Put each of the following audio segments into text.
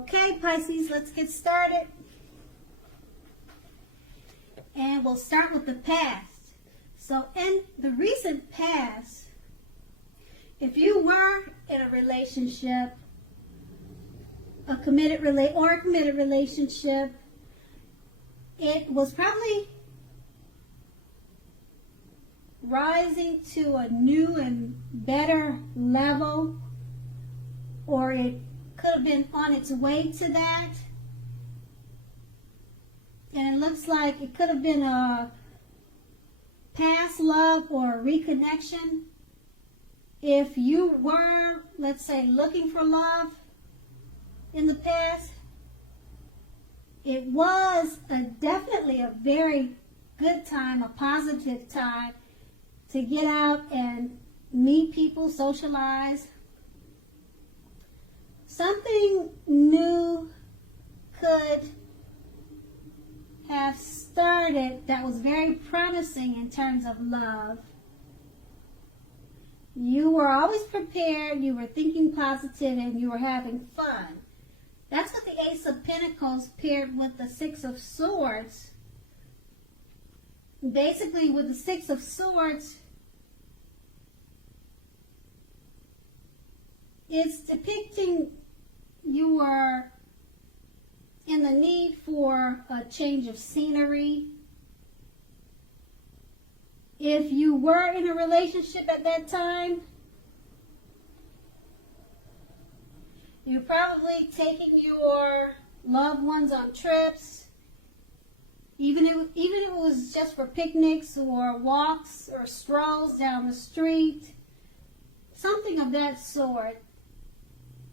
Okay, Pisces, let's get started. And we'll start with the past. So in the recent past, if you were in a relationship, a committed relationship, it was probably rising to a new and better level, or it could have been on its way to that. And it looks like it could have been a past love or a reconnection. If you were, let's say, looking for love in the past, it was definitely a very good time, a positive time to get out and meet people, socialize. Something new could have started that was very promising in terms of love. You were always prepared, you were thinking positive, and you were having fun. That's what the Ace of Pentacles paired with the Six of Swords. Basically, with the Six of Swords, it's depicting you were in the need for a change of scenery. If you were in a relationship at that time, you're probably taking your loved ones on trips, even if it was just for picnics or walks or strolls down the street, something of that sort.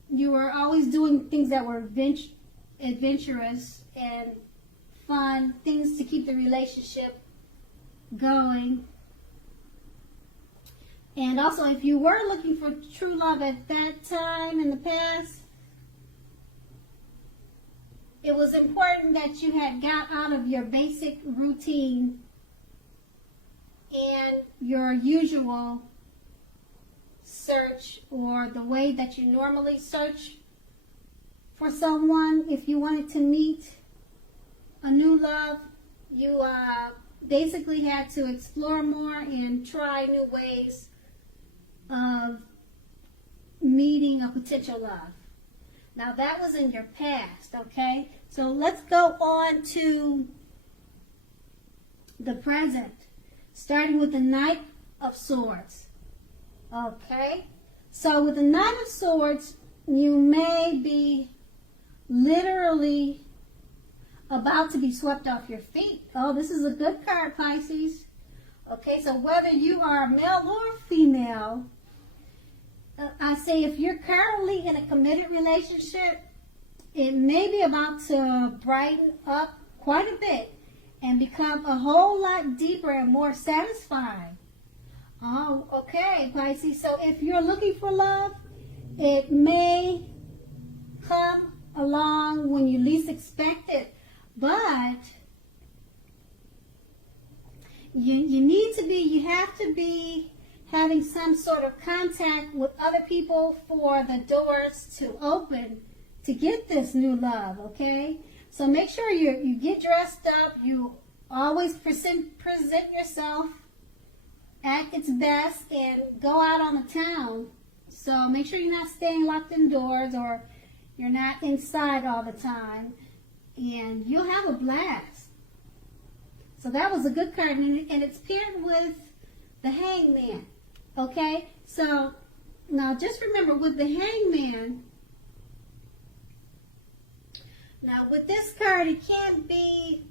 You were always doing things that were adventurous and fun, things to keep the relationship going. And also, if you were looking for true love at that time in the past, it was important that you had got out of your basic routine and your usual search, or the way that you normally search for someone. If you wanted to meet a new love, you basically had to explore more and try new ways of meeting a potential love. Now that was in your past, okay? So let's go on to the present, starting with the Knight of Swords. Okay? So with the Knight of Swords, you may be literally about to be swept off your feet. Oh, this is a good card, Pisces. Okay, so whether you are male or female, I say if you're currently in a committed relationship, it may be about to brighten up quite a bit and become a whole lot deeper and more satisfying. Oh, okay, Pisces. So if you're looking for love, it may come along when you least expect it. But you have to be having some sort of contact with other people for the doors to open to get this new love, okay? So make sure you get dressed up, you always present yourself, act its best, and go out on the town. So make sure you're not staying locked indoors, or you're not inside all the time, and you'll have a blast. So that was a good card, and it's paired with the Hangman. Okay, so now just remember with the Hangman, now with this card, it can't be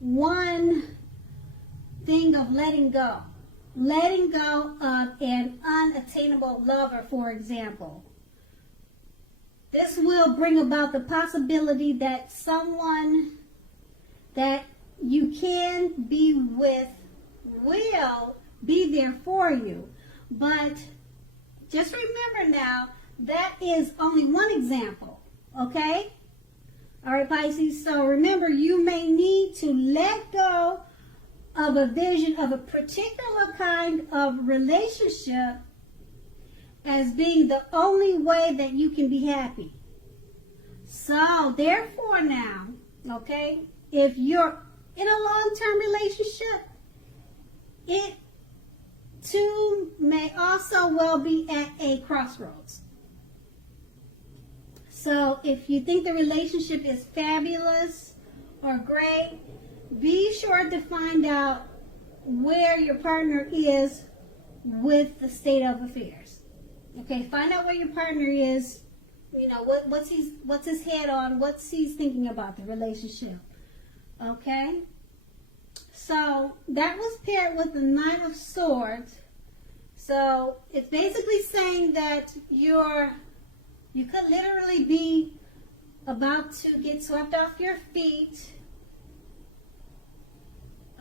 one thing of letting go. Letting go of an unattainable lover, for example. This will bring about the possibility that someone that you can be with will be there for you. But just remember now, that is only one example, okay? All right, Pisces, so remember, you may need to let go of a vision of a particular kind of relationship as being the only way that you can be happy. So, therefore now, okay, if you're in a long-term relationship, it too may also well be at a crossroads. So, if you think the relationship is fabulous or great, be sure to find out where your partner is with the state of affairs. Okay, find out where your partner is. You know, what's his head on, what's he's thinking about the relationship. Okay? So that was paired with the Knight of Swords. So it's basically saying that you could literally be about to get swept off your feet.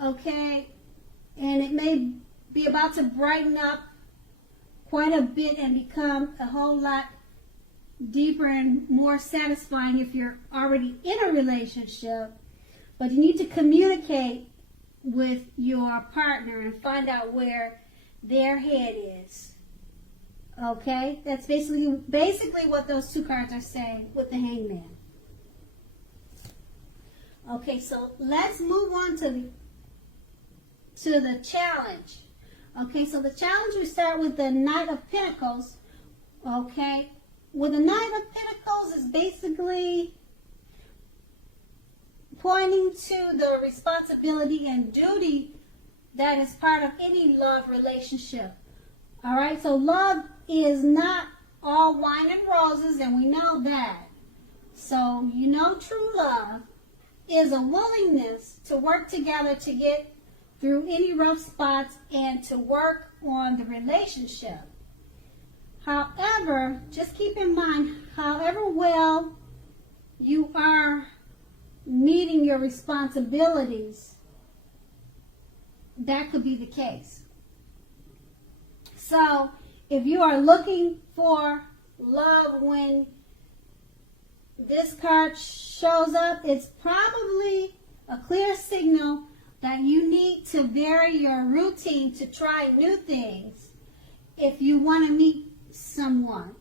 Okay? And it may be about to brighten up quite a bit and become a whole lot deeper and more satisfying if you're already in a relationship. But you need to communicate with your partner and find out where their head is. Okay? That's basically what those two cards are saying with the Hangman. Okay, so let's move on to the challenge. Okay, so the challenge, we start with the Knight of Pentacles. Okay? Well, the Knight of Pentacles is basically pointing to the responsibility and duty that is part of any love relationship. All right, so love is not all wine and roses, and we know that. So, you know, true love is a willingness to work together to get through any rough spots and to work on the relationship. However, just keep in mind, however well you are meeting your responsibilities, that could be the case. So, if you are looking for love when this card shows up, it's probably a clear signal that you need to vary your routine to try new things if you want to meet someone.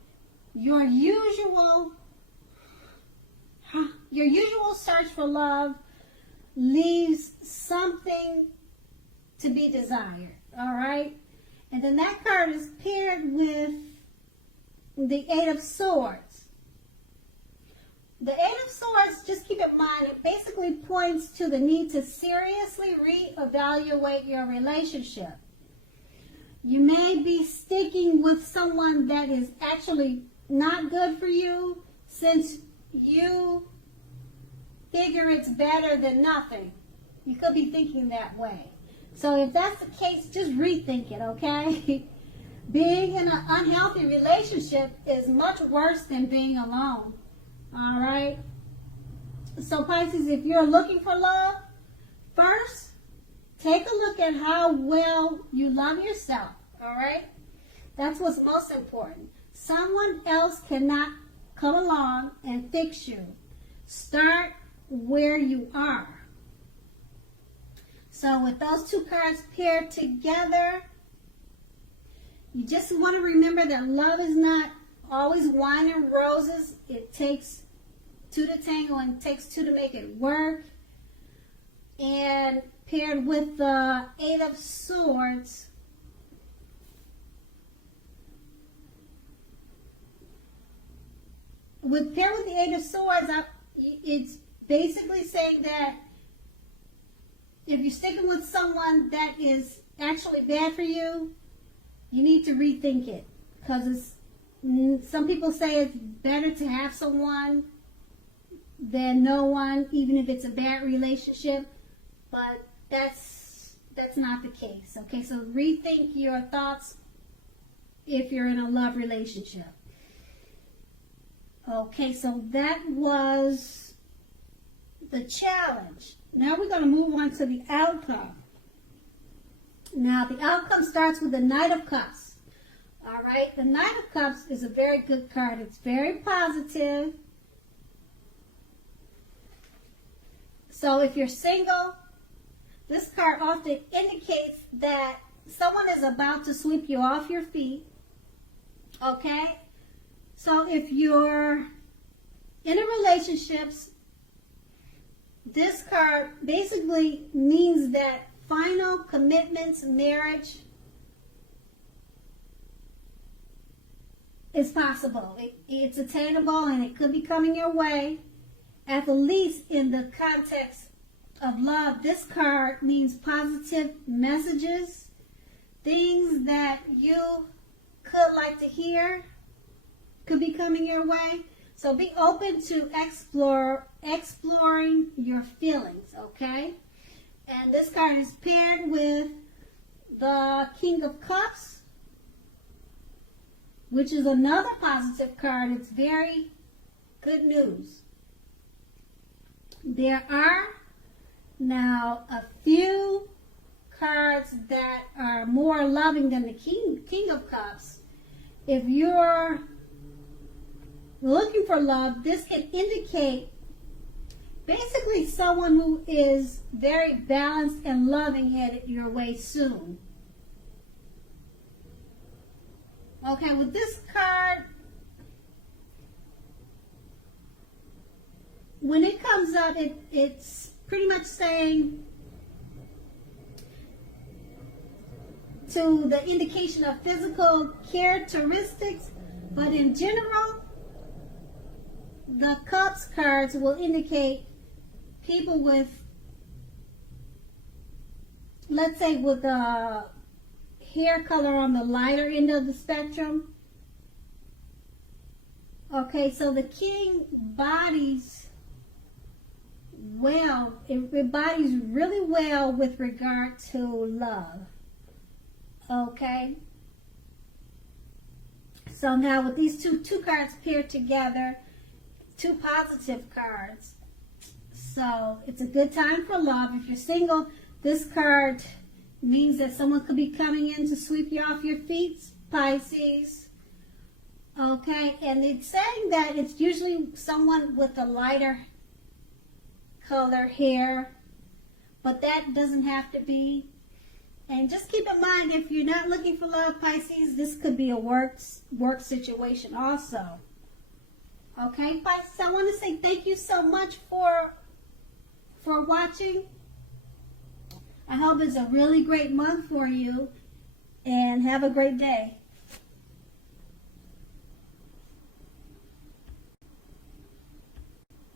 Your usual search for love leaves something to be desired. All right? And then that card is paired with the Eight of Swords. The Eight of Swords, just keep in mind, it basically points to the need to seriously reevaluate your relationship. You may be sticking with someone that is actually not good for you since you figure it's better than nothing. You could be thinking that way. So if that's the case, just rethink it, okay? Being in an unhealthy relationship is much worse than being alone. All right? So Pisces, if you're looking for love, first, take a look at how well you love yourself. All right? That's what's most important. Someone else cannot come along and fix you. Start where you are. So with those two cards paired together, you just want to remember that love is not always wine and roses. It takes two to tango and it takes two to make it work. And paired with the Eight of Swords, paired with the Eight of Swords, it's basically saying that if you're sticking with someone that is actually bad for you, you need to rethink it. Because some people say it's better to have someone than no one, even if it's a bad relationship. But that's not the case. Okay, so rethink your thoughts if you're in a love relationship. Okay, so that was the challenge. Now we're going to move on to the outcome. Now the outcome starts with the Knight of Cups. All right, the Knight of Cups is a very good card. It's very positive. So if you're single, this card often indicates that someone is about to sweep you off your feet. Okay? So if you're in a relationship relationships, this card basically means that final commitments, marriage is possible. It's attainable and it could be coming your way. At the least in the context of love, this card means positive messages, things that you could like to hear could be coming your way. So be open to exploring your feelings, okay? And this card is paired with the King of Cups, which is another positive card. It's very good news. There are now a few cards that are more loving than the King of Cups. If you're looking for love, this can indicate basically someone who is very balanced and loving headed your way soon. Okay, with this card, when it comes up, it's pretty much saying to the indication of physical characteristics, but in general, the Cups cards will indicate people with, let's say, with a hair color on the lighter end of the spectrum. Okay, so the King bodies well, it bodies really well with regard to love. Okay, so now with these two cards paired together, two positive cards, so it's a good time for love. If you're single, this card means that someone could be coming in to sweep you off your feet, Pisces. Okay, and it's saying that it's usually someone with a lighter color hair, but that doesn't have to be. And just keep in mind, if you're not looking for love, Pisces, this could be a work situation also. Okay, Pisces, I want to say thank you so much for watching. I hope it's a really great month for you, and have a great day.